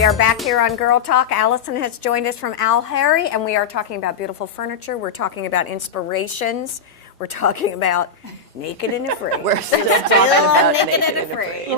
We are back here on Girl Talk. Allison has joined us from Al Harry, and we are talking about beautiful furniture. We're talking about inspirations. We're talking about naked and afraid. We're still talking about naked and afraid.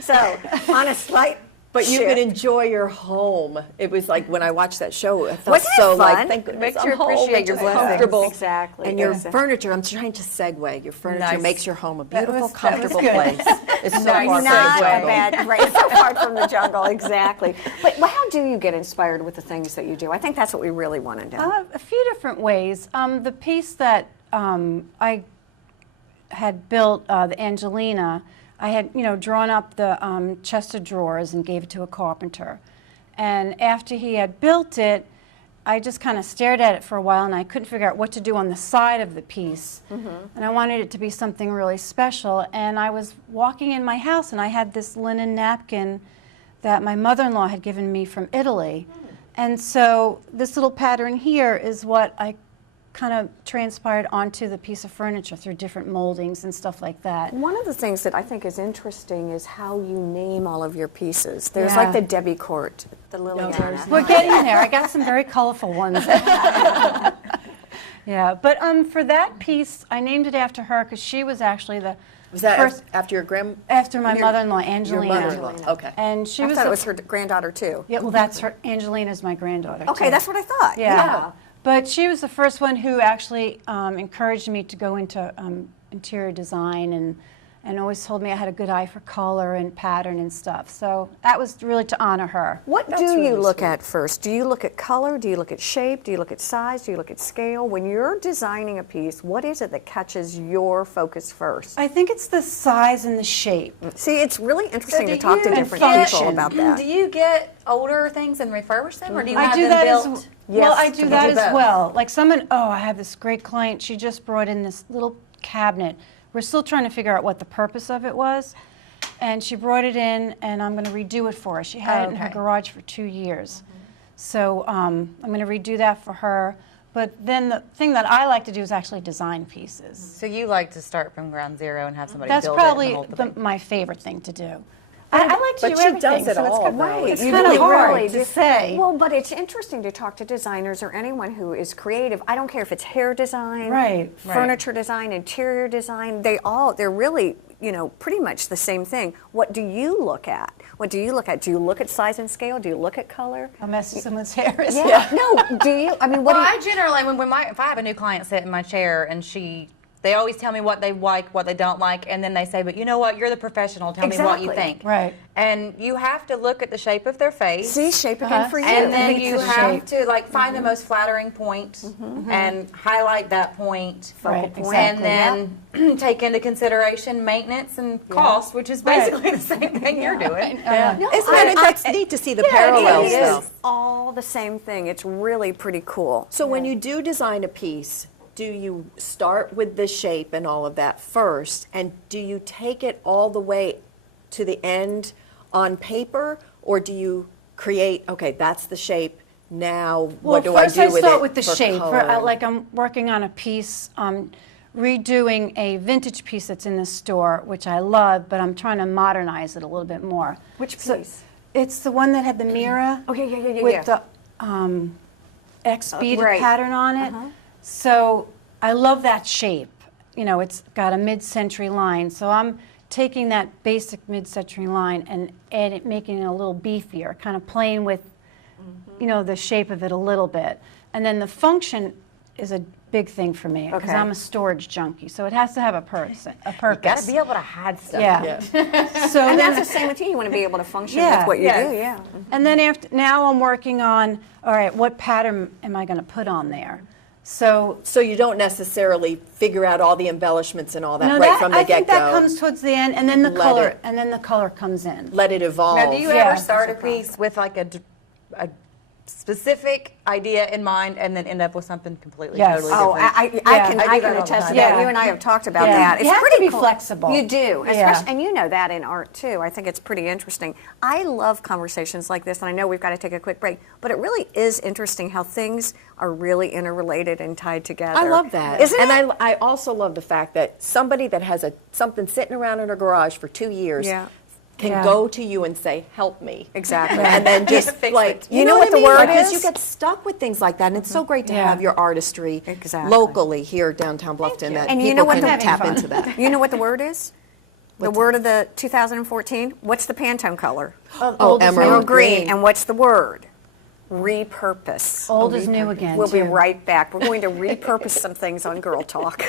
So, on a slight But you shift. could enjoy your home. It was like when I watched that show, it felt Wasn't it so fun? like, thank goodness Makes I'm you home. appreciate It's your just blessings. comfortable. Exactly. And your Exactly. furniture, I'm trying to segue. Your furniture Nice. makes your home a That beautiful, was- that was comfortable good. place. It's so far from Not the a jungle. bad, right, so far from the jungle, exactly. But how do you get inspired with the things that you do? I think that's what we really want to do. A few different ways. The piece that I had built, the Angelina, I had drawn up the chest of drawers and gave it to a carpenter. And after he had built it, I just kind of stared at it for a while and I couldn't figure out what to do on the side of the piece. And I wanted it to be something really special. And I was walking in my house and I had this linen napkin that my mother-in-law had given me from Italy. And so this little pattern here is what I kind of transpired onto the piece of furniture through different moldings and stuff like that. One of the things that I think is interesting is how you name all of your pieces. There's Yeah. like the Debbie Court, the Liliana. We're getting there. I got some very colorful ones. Yeah, but for that piece, I named it after her because she was actually the Was that first after your grand? after my your- mother-in-law, Your Angelina. mother-in-law. Okay. And she I was thought the, it was her granddaughter too. yeah, well, that's her. Angelina's my granddaughter. Okay, too. that's what I thought. Yeah. But she was the first one who actually encouraged me to go into interior design and always told me I had a good eye for color and pattern and stuff. So that was really to honor her. What That's do you really look sweet. at first? Do you look at color? Do you look at shape? Do you look at size? Do you look at scale? When you're designing a piece, what is it that catches your focus first? I think it's the size and the shape. See, it's really interesting do to talk to you different get- people about that. Do you get older things and refurbish them, or do you I have do them that built? as well. I Yes, do you that do as both. well. Like someone, I have this great client. She just brought in this little cabinet. We're still trying to figure out what the purpose of it was, and she brought it in, and I'm going to redo it for her. She had it in her Okay. garage for 2 years, so I'm going to redo that for her. But then the thing that I like to do is actually design pieces. So you like to start from ground zero and have somebody That's build probably it and hold the thing. my favorite thing to do. I like to But do she everything. does it so it's all, kind of- though. It's You kind of really hard really to do. say. Well, but it's interesting to talk to designers or anyone who is creative. I don't care if it's hair design, Right. furniture design, interior design. They're really, pretty much the same thing. What do you look at? What do you look at? Do you look at size and scale? Do you look at color? How messy someone's hair is. Yeah. No. Do you? I mean, what Well, do I you? generally, if I have a new client sit in my chair and they always tell me what they like, what they don't like, and then they say, but you know what, you're the professional, tell me what you Exactly. think. Right. And you have to look at the shape of their face. See, shape again for you. And then It's you the have shape. to find the most flattering point and highlight that point. Right, point. exactly. And then take into consideration maintenance and cost, which is basically the same thing you're doing. No, Isn't it? That's neat to see the parallels, It though. is all the same thing. It's really pretty cool. So when you do design a piece, do you start with the shape and all of that first, and do you take it all the way to the end on paper, or do you create, okay, that's the shape, now what do I first do with it? I start with the for shape. color? Like I'm working on a piece, redoing a vintage piece that's in the store, which I love, but I'm trying to modernize it a little bit more. Which So piece? it's the one that had the mirror Oh, yeah. with the X beaded right. pattern on it. So I love that shape. It's got a mid-century line. So I'm taking that basic mid-century line and making it a little beefier, kind of playing with, the shape of it a little bit. And then the function is a big thing for me because Okay. I'm a storage junkie. So it has to have a purpose. You got to be able to hide stuff. Yeah. Yeah. So And then that's the same with you. You want to be able to function Yeah. with what you Yes. do, yeah. And then now I'm working on, all right, what pattern am I going to put on there? So So you don't necessarily figure out all the embellishments and all that no, right from the I think get-go. that comes towards the end, and then the Let color, it- and then the color comes in. Let it evolve. Now, do you Yeah. ever start a piece with like a specific idea in mind and then end up with something completely Yes. totally Oh, different? I Yeah. can I do that can all the attest to time. that. Yeah. You and I have talked about Yeah. that. It's You have to pretty be cool. flexible. You do, Yeah. especially, and you know that in art too. I think it's pretty interesting. I love conversations like this, and I know we've got to take a quick break, but it really is interesting how things are really interrelated and tied together. I love that. Isn't it? And I also love the fact that somebody that has something sitting around in her garage for 2 years Yeah. can Yeah. go to you and say, help me. Exactly. And then just Fix like, it. You know what I the mean? word Because is? you get stuck with things like that, and it's so great to Yeah. have your artistry Exactly. locally here downtown Bluffton that And people you know what can the- tap Having into that. You know what the word is? The What's word of the 2014? What's the Pantone color? Oh, Old is emerald Emerald green. green. And what's the word? Repurpose. Old is new again, We'll be too. right back. We're going to repurpose some things on Girl Talk.